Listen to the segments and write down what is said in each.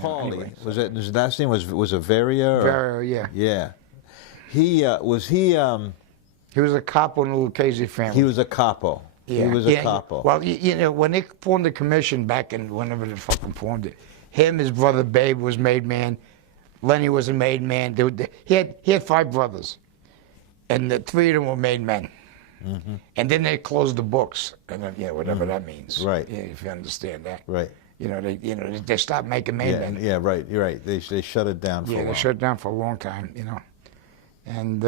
Paulie. Anyway, Was it his last name was Vario? Vario, yeah. Yeah. He was he. He was a capo in the Luchese family. He was a capo. Yeah. He was a capo. Well, you know, when they formed the commission back in whenever they fucking formed it, him, his brother Babe was made man. Lenny was a made man. He had 5 brothers, and the 3 of them were made men. Mm-hmm. And then they closed the books, and then, whatever that means. Right. Yeah, if you understand that. Right. They stopped making made men. Yeah, right. You're right. They shut it down for a while. Yeah, they shut it down for a long time. And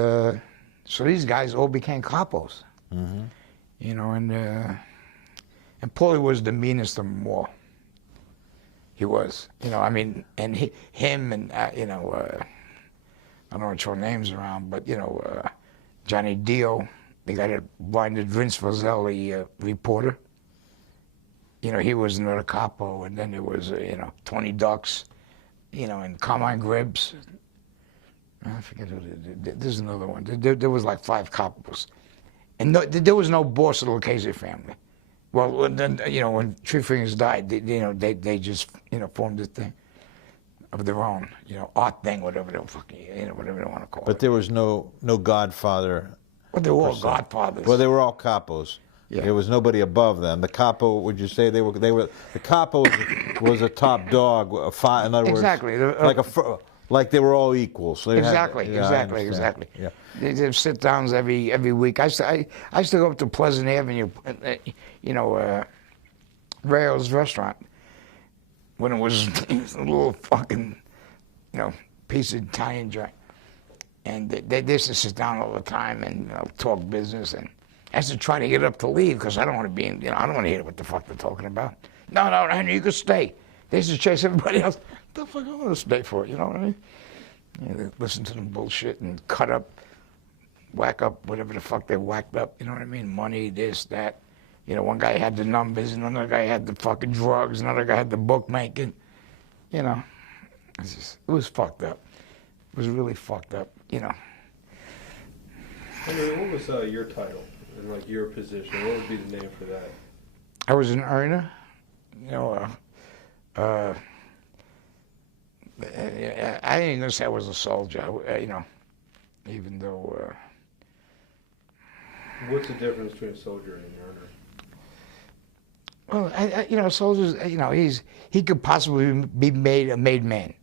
so these guys all became capos. Mm-hmm. And Paulie was the meanest of them all. He was, I mean, and him and, I don't want to throw names around, but, Johnny Dio, the guy that blinded Vince Fazeli, reporter, he was another capo, and then there was, Tony Ducks, and Carmine Gribbs. I forget who, there's another one. There was like 5 capos. And there was no boss of the Luchese family. Well, then, when Three Fingers died, they just, formed a thing of their own, art thing, whatever they fucking, whatever they want to call it. But there was no godfather. Well, they were all godfathers. Well, they were all capos. Yeah. There was nobody above them. The capo, would you say the capo was a top dog? In other Exactly. words, like they were all equals. Exactly. Yeah. They did sit-downs every week. I used to go up to Pleasant Avenue, Rayo's restaurant, when it was a little fucking, piece of Italian joint. And they used to sit down all the time and talk business. And I used to try to get up to leave because I don't want to be in, I don't want to hear what the fuck they're talking about. No, Henry, you can stay. They used to chase everybody else. What the fuck I want to stay for? You know what I mean? They listen to them bullshit and cut up, whack up whatever the fuck they whacked up. You know what I mean? Money, this, that. One guy had the numbers, and another guy had the fucking drugs, another guy had the bookmaking. It was fucked up. It was really fucked up. Henry, what was your title and like your position? What would be the name for that? I was an earner. I ain't gonna say I was a soldier. Even though. What's the difference between a soldier and an earner? Well, soldiers. He could possibly be made a made man.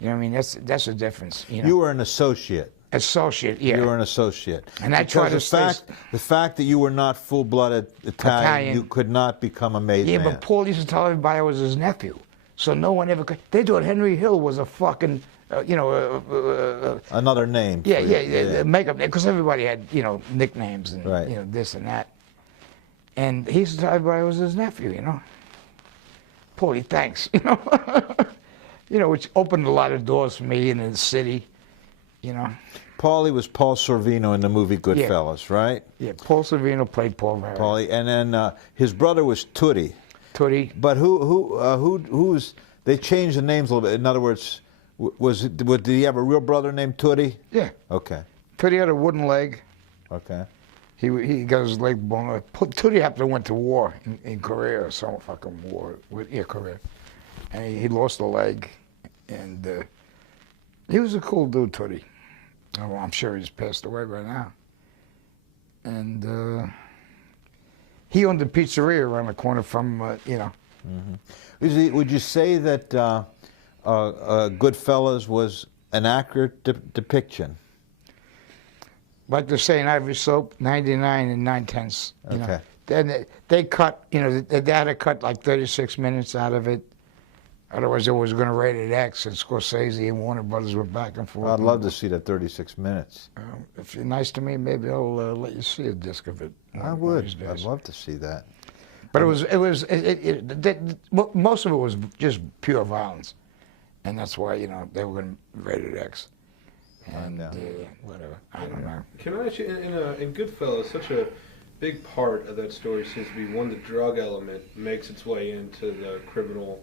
You know what I mean? That's the difference. You were an associate. Associate, yeah. You were an associate. And I tried to the fact that you were not full-blooded Italian, you could not become a made man. Yeah, but Paul used to tell everybody I was his nephew. So no one ever could. They thought Henry Hill was a fucking, another name. Yeah, makeup, because everybody had, nicknames and, right. This and that. And he used to tell everybody I was his nephew, Paulie, thanks, which opened a lot of doors for me in the city, Paulie was Paul Sorvino in the movie Goodfellas, right? Yeah, Paul Sorvino played Paul Vario. Paulie, and then his brother was Tutti. Tutti. But who's? They changed the names a little bit. In other words, did he have a real brother named Tutti? Yeah. Okay. Tutti had a wooden leg. Okay. He got his leg blown off. Tutti happened to went to war in Korea or some fucking war Korea, and he lost a leg, and he was a cool dude, Tutti. Oh, I'm sure he's passed away by now. And he owned a pizzeria around the corner from, Mm-hmm. Would you say that Goodfellas was an accurate depiction? Like they say in Ivory Soap, 99 and 9/10. Okay. Then they cut, they had to cut like 36 minutes out of it. Otherwise, they was going to rate it X, and Scorsese and Warner Brothers were back and forth. Well, I'd love to see that 36 minutes. If you're nice to me, maybe I'll let you see a disc of it. I would. I'd love to see that. But most of it was just pure violence, and that's why they were going to rate it X. And whatever, I don't know. Can I ask you, in Goodfellas, such a big part of that story seems to be when the drug element makes its way into the criminal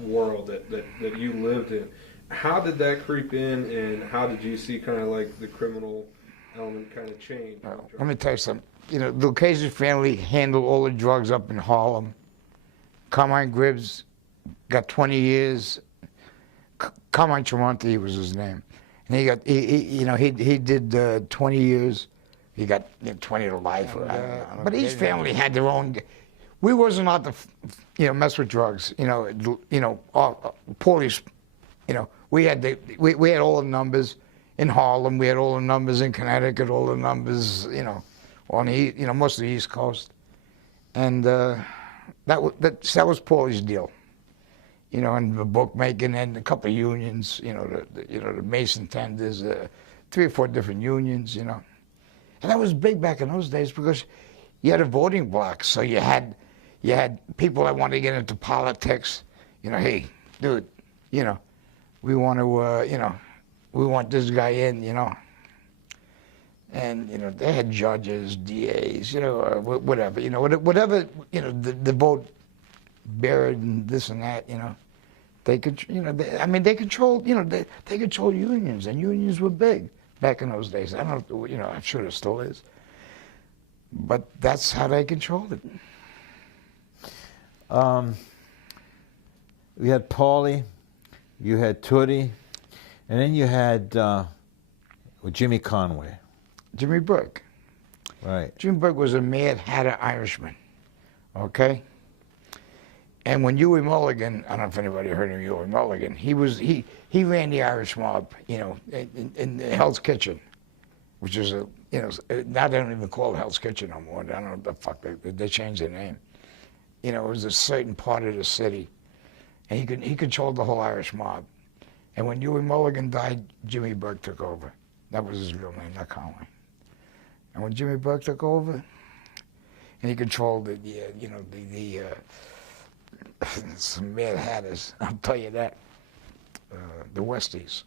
world that you lived in. How did that creep in, and how did you see kind of like the criminal element kind of change? Let me tell you something. The Luchese family handled all the drugs up in Harlem. Carmine Gribbs got 20 years. Conway was his name. And he did 20 years. He got 20 to life. But each family had their own. We wasn't allowed to, mess with drugs. Police. We had we had all the numbers in Harlem. We had all the numbers in Connecticut. All the numbers, on the most of the East Coast. And that was Paulie's deal. And the bookmaking and a couple of unions. The Mason tenders, 3 or 4 different unions. And that was big back in those days because you had a voting block. So you had people that wanted to get into politics. Hey, dude, we want to, we want this guy in, And they had judges, DAs, whatever, whatever, the vote buried and this and that, They could, they controlled, they controlled unions, and unions were big back in those days. I don't know, I'm sure it still is. But that's how they controlled it. You had Paulie, you had Tootie, and then you had Jimmy Conway. Jimmy Burke. Right. Jimmy Burke was a Mad Hatter Irishman, okay? And when Huey Mulligan, I don't know if anybody heard of Huey Mulligan, he ran the Irish mob, in Hell's Kitchen, which is now they don't even call it Hell's Kitchen no more. I don't know what the fuck, they changed their name. It was a certain part of the city. And he controlled the whole Irish mob. And when Huey Mulligan died, Jimmy Burke took over. That was his real name, not Conway. And when Jimmy Burke took over, and he controlled some Mad Hatters, I'll tell you that. The Westies.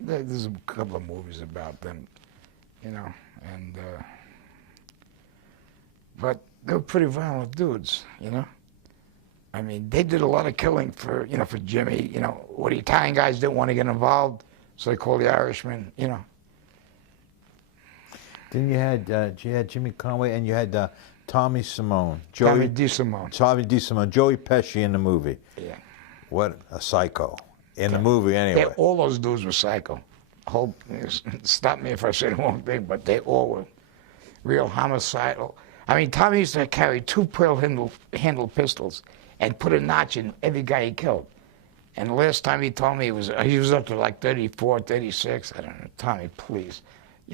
There's a couple of movies about them, and but they were pretty violent dudes, I mean, they did a lot of killing for Jimmy, what the Italian guys didn't want to get involved, so they called the Irishmen, Then you had Jimmy Conway, and you had Tommy Simone. Tommy De Simone. Tommy De Simone. Joey Pesci in the movie. Yeah. What a psycho. In the movie, anyway. All those dudes were psycho. Stop me if I say the wrong thing, but they all were real homicidal. I mean, Tommy used to carry 2 pearl-handled pistols and put a notch in every guy he killed. And the last time he told me he was up to like 34, 36. I don't know. Tommy, please.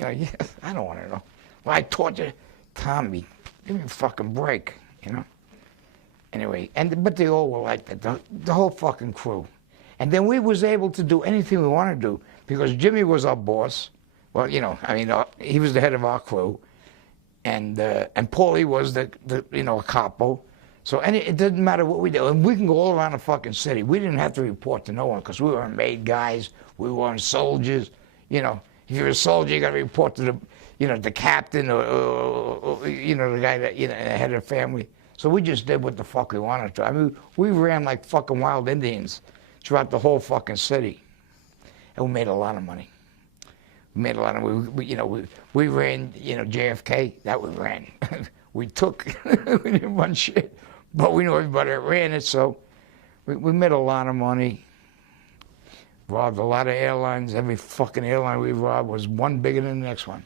I don't want to know. Well, I tortured Tommy. Give me a fucking break, Anyway, but they all were like that, the whole fucking crew. And then we was able to do anything we wanted to do because Jimmy was our boss. Well, he was the head of our crew. And Paulie was the capo. So it didn't matter what we did. And we can go all around the fucking city. We didn't have to report to no one because we weren't made guys. We weren't soldiers. If you're a soldier, you got to report to the captain or the guy that, head of the family. So we just did what the fuck we wanted to. I mean, we ran like fucking wild Indians throughout the whole fucking city. And we made a lot of money. We made a lot of money. We ran, JFK, that we ran. We didn't run shit. But we knew everybody that ran it, so we made a lot of money. Robbed a lot of airlines. Every fucking airline we robbed was one bigger than the next one.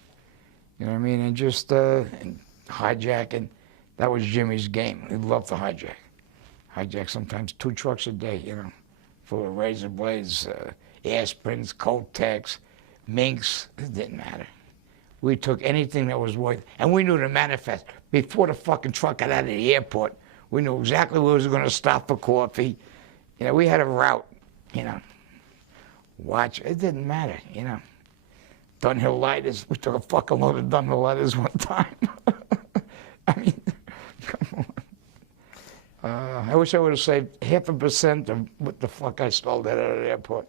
You know what I mean? And just and hijacking, that was Jimmy's game. He loved to hijack. Hijack sometimes 2 trucks a day, full of razor blades, aspirins, Kotex, minks. It didn't matter. We took anything that was worth, and we knew the manifest. Before the fucking truck got out of the airport, we knew exactly where we was going to stop for coffee. We had a route, Watch, it didn't matter, Dunhill lighters, we took a fucking load of Dunhill lighters one time. I mean, come on. I wish I would have saved 0.5% of what the fuck I stole that out of the airport.